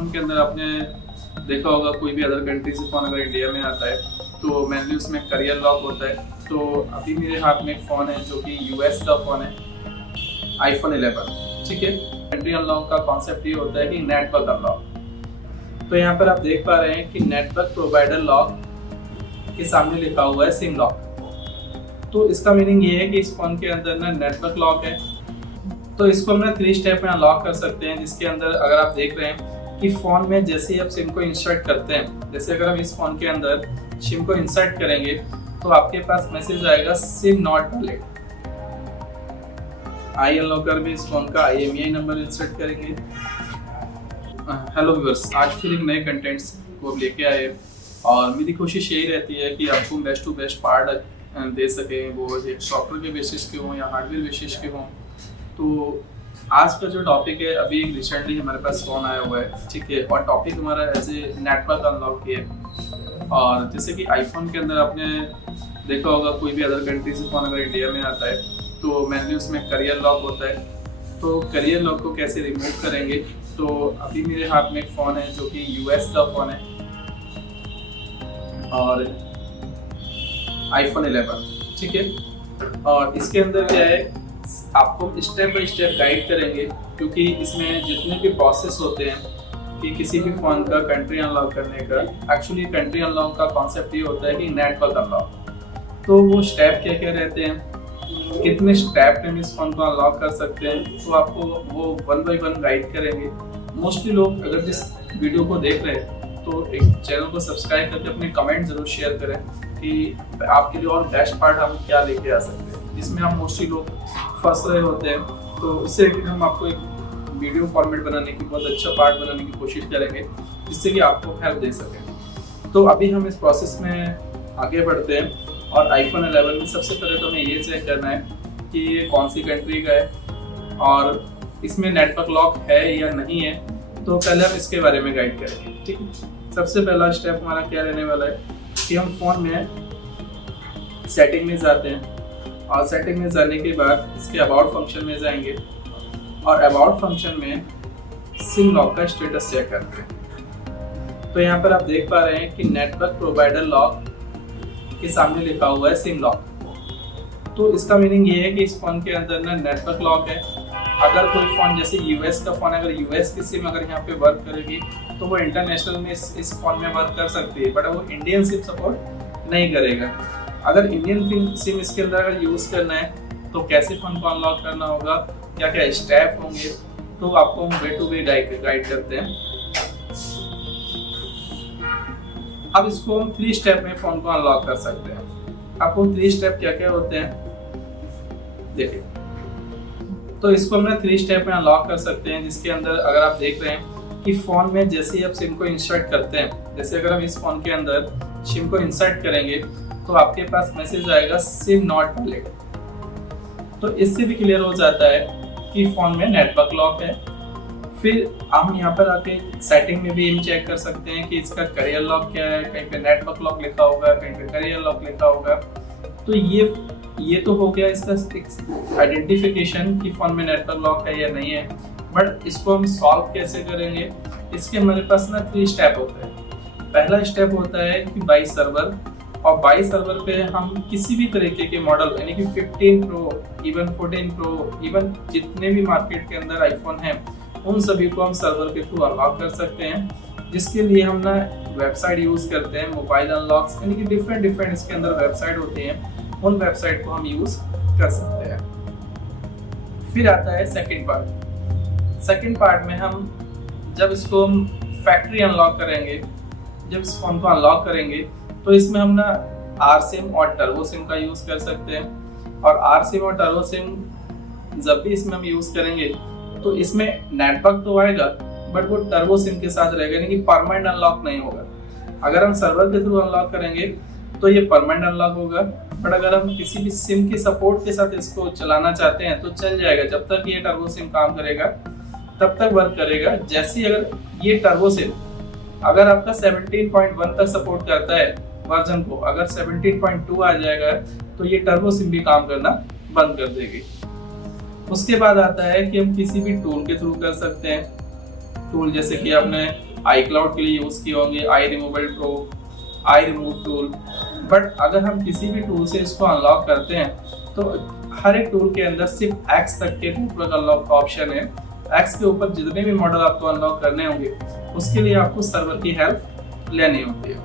IPhone के अंदर आपने देखा होगा कोई भी अदर कंट्री से फ़ोन अगर इंडिया में आता है तो मेनली उसमें करियर लॉक होता है। तो अभी मेरे हाथ में एक फ़ोन है जो कि यूएस का फ़ोन है, आईफोन 11। ठीक है, कंट्री अनलॉक का कॉन्सेप्ट ये होता है कि नेटवर्क अनलॉक। तो यहाँ पर आप देख पा रहे हैं कि नेटवर्क प्रोवाइडर लॉक के सामने लिखा हुआ है सिम लॉक। तो इसका मीनिंग ये है कि इस फ़ोन के अंदर ना नेटवर्क लॉक है। तो इसको हम ना 3 स्टेप में अनलॉक कर सकते हैं, जिसके अंदर अगर आप देख रहे हैं कि फ़ोन में जैसे ही आप सिम को इंसर्ट करते हैं, जैसे अगर हम इस फ़ोन के अंदर सिम को इंसर्ट करेंगे तो आपके पास मैसेज आएगा SIM not valid. I unlocker में इस फ़ोन का IMEI नंबर इंसर्ट करेंगे। हेलो व्यूअर्स, आज फिर एक नए कंटेंट्स को लेके आए और मेरी कोशिश यही रहती है कि आपको बेस्ट टू बेस्ट पार्ट दे सकें, वो एक सॉफ्टवेयर के बेसिस के हों या हार्डवेयर बेसिस के हों। तो आज का जो टॉपिक है, अभी रिसेंटली हमारे पास फ़ोन आया हुआ है, ठीक है, और टॉपिक हमारा एज ए नेटवर्क अनलॉक है। और जैसे कि आईफोन के अंदर आपने देखा होगा कोई भी अदर कंट्री से फ़ोन अगर इंडिया में आता है तो मेनली उसमें करियर लॉक होता है। तो करियर लॉक को कैसे रिमूव करेंगे, तो अभी मेरे हाथ में एक फ़ोन है जो कि यूएस का फ़ोन है और आईफोन 11, ठीक है। और इसके अंदर क्या है, आपको स्टेप बाय स्टेप गाइड करेंगे, क्योंकि इसमें जितने भी प्रोसेस होते हैं कि किसी भी फ़ोन का कंट्री अनलॉक करने का, एक्चुअली कंट्री अनलॉक का कॉन्सेप्ट ये होता है कि नेटवर्क अनलॉक। तो वो स्टेप क्या क्या रहते हैं, कितने स्टेप में इस फ़ोन को अनलॉक कर सकते हैं, तो आपको वो 1 बाय 1 गाइड करेंगे। मोस्टली लोग अगर जिस वीडियो को देख रहे हैं तो एक चैनल को सब्सक्राइब करके अपने कमेंट ज़रूर शेयर करें कि आपके लिए और बेस्ट पार्ट हम क्या लेके आ सकते हैं, जिसमें हम मोस्टली लोग फंस रहे होते हैं। तो उससे हम आपको एक वीडियो फॉर्मेट बनाने की, बहुत अच्छा पार्ट बनाने की कोशिश करेंगे, जिससे कि आपको हेल्प दे सकें। तो अभी हम इस प्रोसेस में आगे बढ़ते हैं और आईफोन 11 में सबसे पहले तो हमें ये चेक करना है कि ये कौन सी कंट्री का है और इसमें नेटवर्क लॉक है या नहीं है। तो पहले हम इसके बारे में गाइड करेंगे, ठीक है। सबसे पहला स्टेप हमारा क्या रहने वाला है कि हम फ़ोन में सेटिंग में जाते हैं और सेटिंग में जाने के बाद इसके अबाउट फंक्शन में जाएंगे और अबाउट फंक्शन में सिम लॉक का स्टेटस चेक करते हैं। तो यहाँ पर आप देख पा रहे हैं कि नेटवर्क प्रोवाइडर लॉक के सामने लिखा हुआ है सिम लॉक। तो इसका मीनिंग ये है कि इस फ़ोन के अंदर ना नेटवर्क लॉक है। अगर कोई फ़ोन जैसे यूएस का फ़ोन, अगर यूएस की सिम अगर यहाँ पे वर्क करेगी तो वो इंटरनेशनल में इस फ़ोन में वर्क कर सकती है, बट वो इंडियन सिम सपोर्ट नहीं करेगा। अगर इंडियन सिम इसके अंदर अगर यूज़ करना है तो कैसे फ़ोन को अनलॉक करना होगा, क्या क्या स्टेप होंगे, तो आपको हम वे टू वे गाइड करते हैं। अब इसको हम 3 स्टेप में फ़ोन को अनलॉक कर सकते हैं। आपको 3 स्टेप क्या क्या होते हैं देखिए। तो इसको हम 3 स्टेप में अनलॉक कर सकते हैं, जिसके अंदर अगर आप देख रहे हैं कि फ़ोन में जैसे ही आप सिम को इंसर्ट करते हैं, जैसे अगर हम इस फ़ोन के अंदर सिम को इंसर्ट करेंगे तो आपके पास मैसेज आएगा सिम नॉट वैलिड। तो इससे भी क्लियर हो जाता है कि फ़ोन में नेटवर्क लॉक है। फिर हम यहाँ पर आके सेटिंग में भी हम चेक कर सकते हैं कि इसका करियर लॉक क्या है, कहीं पे नेटवर्क लॉक लिखा होगा, कहीं पे करियर लॉक लिखा होगा। तो ये तो हो गया इसका आइडेंटिफिकेशन कि फ़ोन में नेटवर्क लॉक है या नहीं है। बट इसको हम सॉल्व कैसे करेंगे, इसके हमारे पास ना 3 स्टेप होते हैं। पहला स्टेप होता है कि बाई सर्वर, और बाई सर्वर पे हम किसी भी तरीके के मॉडल, यानी कि 15 प्रो, इवन 14 प्रो, इवन जितने भी मार्केट के अंदर आईफोन हैं, उन सभी को हम सर्वर के थ्रू अनलॉक कर सकते हैं। जिसके लिए हम ना वेबसाइट यूज़ करते हैं, मोबाइल अनलॉक्स, यानी कि डिफरेंट इसके अंदर वेबसाइट होती हैं, उन वेबसाइट को हम यूज़ कर सकते हैं। फिर आता है सेकंड पार्ट में हम जब इसको हम फैक्ट्री अनलॉक करेंगे, जब इस फ़ोन को अनलॉक करेंगे तो इसमें हम ना आर सिम और टर्बो सिम का यूज़ कर सकते हैं। और आर सिम और टर्बो सिम जब भी इसमें हम यूज़ करेंगे तो इसमें नेटवर्क तो आएगा, बट वो टर्बो सिम के साथ रहेगा, यानी कि परमानेंट अनलॉक नहीं होगा। अगर हम सर्वर के थ्रू अनलॉक करेंगे तो ये परमानेंट अनलॉक होगा, बट अगर हम किसी भी सिम की सपोर्ट के साथ इसको चलाना चाहते हैं तो चल जाएगा। जब तक ये टर्बो सिम काम करेगा तब तक वर्क करेगा। जैसे ही अगर ये टर्बो सिम अगर आपका 17.1 तक सपोर्ट करता है वर्जन को, अगर 17.2 आ जाएगा तो ये टर्बो सिम भी काम करना बंद कर देगी। उसके बाद आता है कि हम किसी भी टूल के थ्रू कर सकते हैं। टूल जैसे कि आपने iCloud के लिए यूज़ किए होंगे, eye removal pro, eye remove tool. But अगर हम किसी भी टूल से इसको अनलॉक करते हैं तो हर एक टूल के अंदर सिर्फ X तक के नेटवर्क अनलॉक का ऑप्शन है। X के ऊपर जितने भी मॉडल आपको अनलॉक करने होंगे उसके लिए आपको सर्वर की हेल्प लेनी होती है।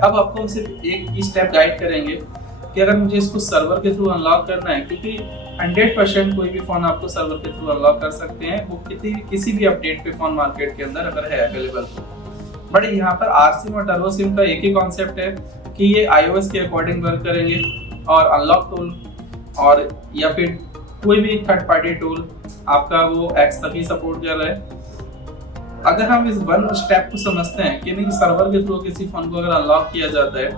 अब आपको हम सिर्फ एक स्टेप गाइड करेंगे कि अगर मुझे इसको सर्वर के थ्रू अनलॉक करना है, क्योंकि 100% कोई भी फ़ोन आपको सर्वर के थ्रू अनलॉक कर सकते हैं, वो किसी भी अपडेट पे फ़ोन मार्केट के अंदर अगर है अवेलेबल तो। बट यहाँ पर RSIM और टर्बो सिम का एक ही कॉन्सेप्ट है कि ये iOS के अकॉर्डिंग वर्क करेंगे और अनलॉक टूल और या फिर कोई भी थर्ड पार्टी टूल आपका वो X तक ही सपोर्ट कर रहा है। अगर हम इस वन स्टेप को समझते हैं कि नहीं सर्वर के थ्रू किसी फ़ोन को अगर अनलॉक किया जाता है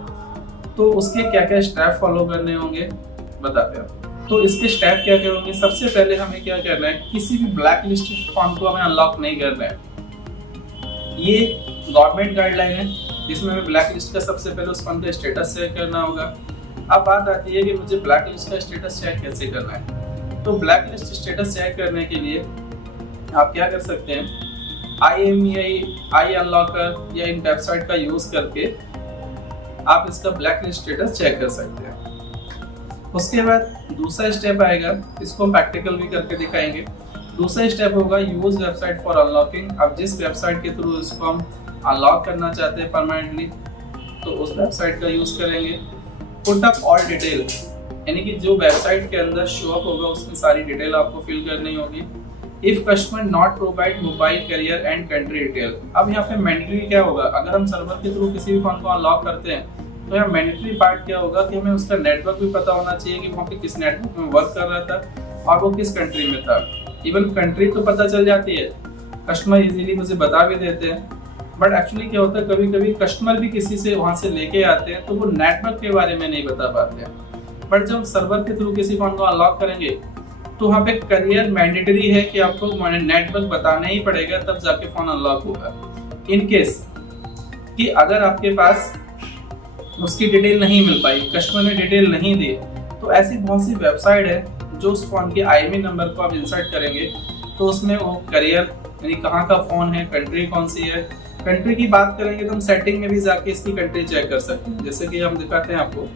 तो उसके क्या क्या स्टेप फॉलो करने होंगे बताते हैं। तो इसके स्टेप क्या क्या होंगे? सबसे पहले हमें क्या करना है, किसी भी ब्लैक लिस्टेड फ़ोन को हमें अनलॉक नहीं करना है। ये गवर्नमेंट गाइडलाइन है जिसमें हमें ब्लैक लिस्ट का सबसे पहले उस फ़ोन का स्टेटस चेक करना होगा। अब बात आती है कि मुझे ब्लैक लिस्ट का स्टेटस चेक कैसे करना है। तो ब्लैक लिस्ट स्टेटस चेक करने के लिए आप क्या कर सकते हैं, IMEI, आई अनलॉकर या इन वेबसाइट का यूज़ करके आप इसका ब्लैक लिस्ट स्टेटस चेक कर सकते हैं। उसके बाद दूसरा स्टेप आएगा, इसको हम प्रैक्टिकल भी करके दिखाएंगे। दूसरा स्टेप होगा यूज वेबसाइट फॉर अनलॉकिंग। अब जिस वेबसाइट के थ्रू इसको हम अनलॉक करना चाहते हैं परमानेंटली तो उस वेबसाइट का यूज़ करेंगे। पुट अप ऑल डिटेल, यानी कि जो वेबसाइट के अंदर शो अप होगा उसमें सारी डिटेल आपको फिल करनी होगी। If customer not provide mobile carrier and country detail, अब यहाँ पे मैंडेटरी क्या होगा, अगर हम सर्वर के थ्रू किसी भी फोन को अनलॉक करते हैं तो यहाँ मैंडेटरी पार्ट क्या होगा कि हमें उसका नेटवर्क भी पता होना चाहिए कि वहाँ पे किस नेटवर्क में वर्क कर रहा था और वो किस कंट्री में था। इवन कंट्री तो पता चल जाती है, कस्टमर इजीली मुझे बता भी देते हैं, बट एक्चुअली क्या होता है कभी कभी कस्टमर भी किसी से वहाँ से लेके आते हैं तो वो नेटवर्क के बारे में नहीं बता पाते हैं। बट जब सर्वर के थ्रू किसी फोन को अनलॉक करेंगे तो वहाँ पे करियर मैंडेटरी है कि आपको नेटवर्क बताना ही पड़ेगा, तब जाके फोन अनलॉक होगा। इन केस कि अगर आपके पास उसकी डिटेल नहीं मिल पाई, कस्टमर ने डिटेल नहीं दी, तो ऐसी बहुत सी वेबसाइट है जो उस फोन के IMEI नंबर को आप इंसर्ट करेंगे तो उसमें वो करियर यानी कहाँ का फोन है, कंट्री कौन सी है। कंट्री की बात करेंगे तो हम सेटिंग में भी जाके इसकी कंट्री चेक कर सकते हैं। जैसे कि हम दिखाते हैं आपको,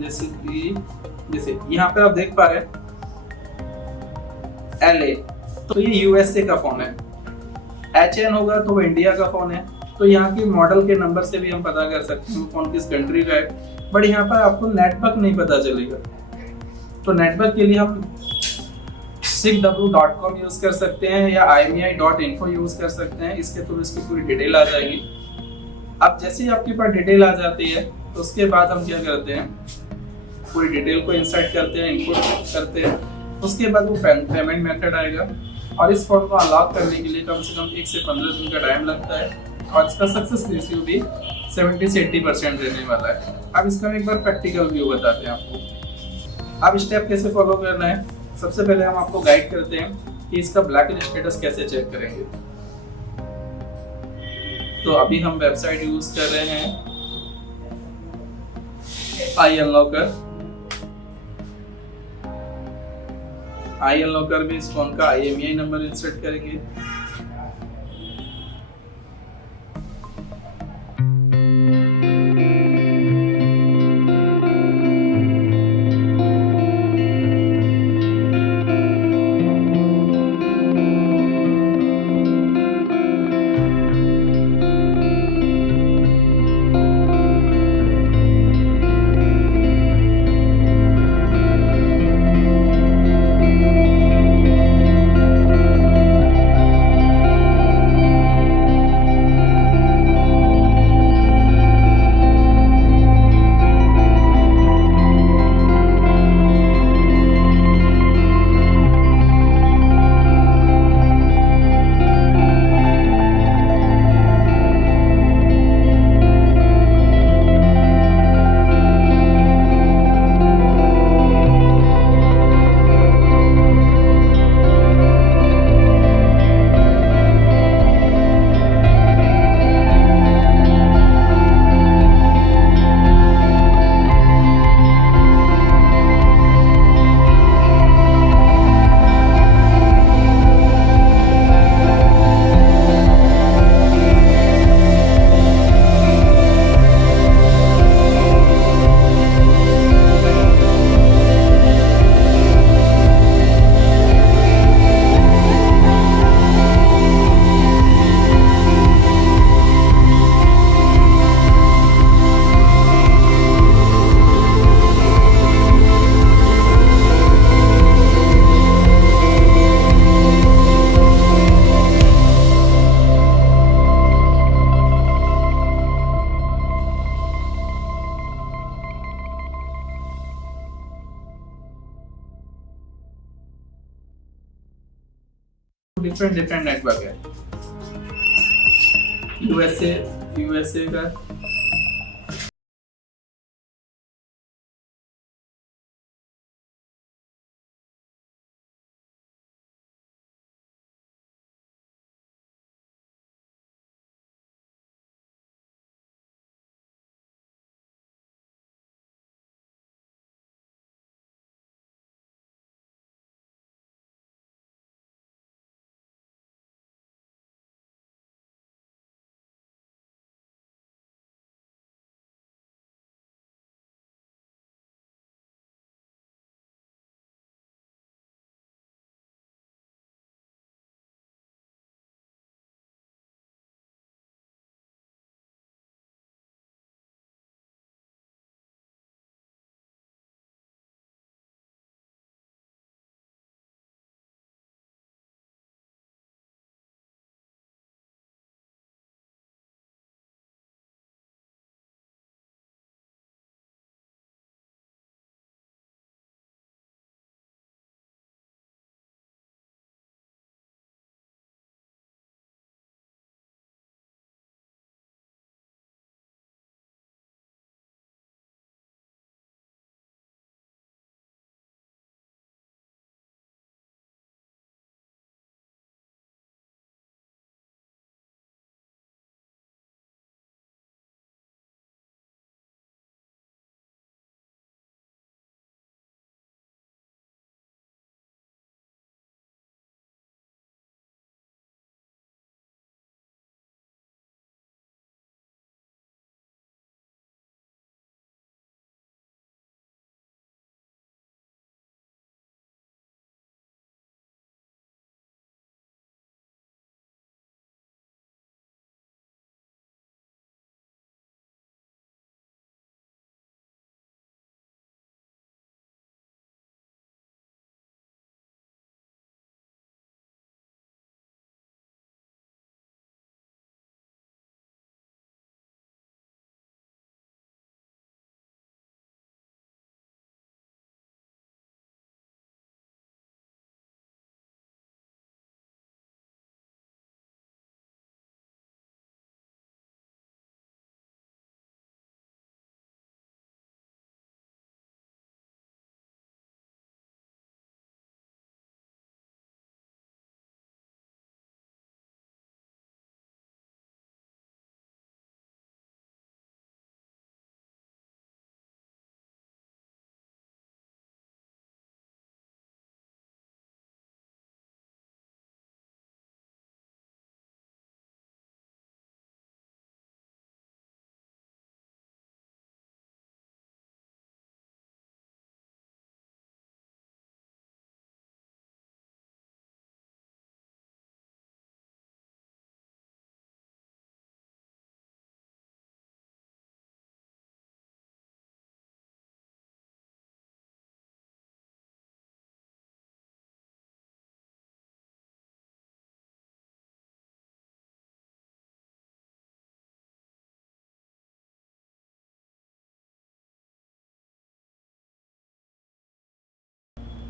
जैसे यहाँ पे आप देख पा रहे हैं LA, तो ये USA का फोन है। HN होगा तो वो इंडिया का फोन है। तो यहाँ की मॉडल के नंबर से भी हम पता कर सकते हैं फोन किस कंट्री का है। बट यहाँ पर आपको नेटवर्क नहीं पता चलेगा, तो नेटवर्क के लिए हम sigw.com यूज कर सकते हैं या imei.info यूज कर सकते हैं। इसके थ्रू इसकी पूरी डिटेल आ जाएगी। अब जैसे ही आपके पास डिटेल आ जाती है तो उसके बाद हम क्या करते हैं, पूरी डिटेल को इंसर्ट करते हैं, इनपुट करते हैं। उसके बाद वो पेमेंट मेथड आएगा और इस फोन को अनलॉक करने के लिए कम से कम 1 से 15 दिन का टाइम लगता है और इसका सक्सेस रेशियो भी 70 से 80% रहने वाला है। अब इसका एक बार प्रैक्टिकल व्यू बताते हैं आपको। अब स्टेप कैसे फॉलो करना है, सबसे पहले हम आपको गाइड करते हैं कि इसका ब्लैक लिस्ट स्टेटस कैसे चेक करेंगे। तो अभी हम वेबसाइट यूज कर रहे हैं आई अनलॉकर में इस फोन का IMEI नंबर इंसर्ट करेंगे। डिफरेंट डिफरेंट नेटवर्क है। यूएसए यूएसए का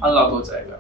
अनलॉक हो जाएगा।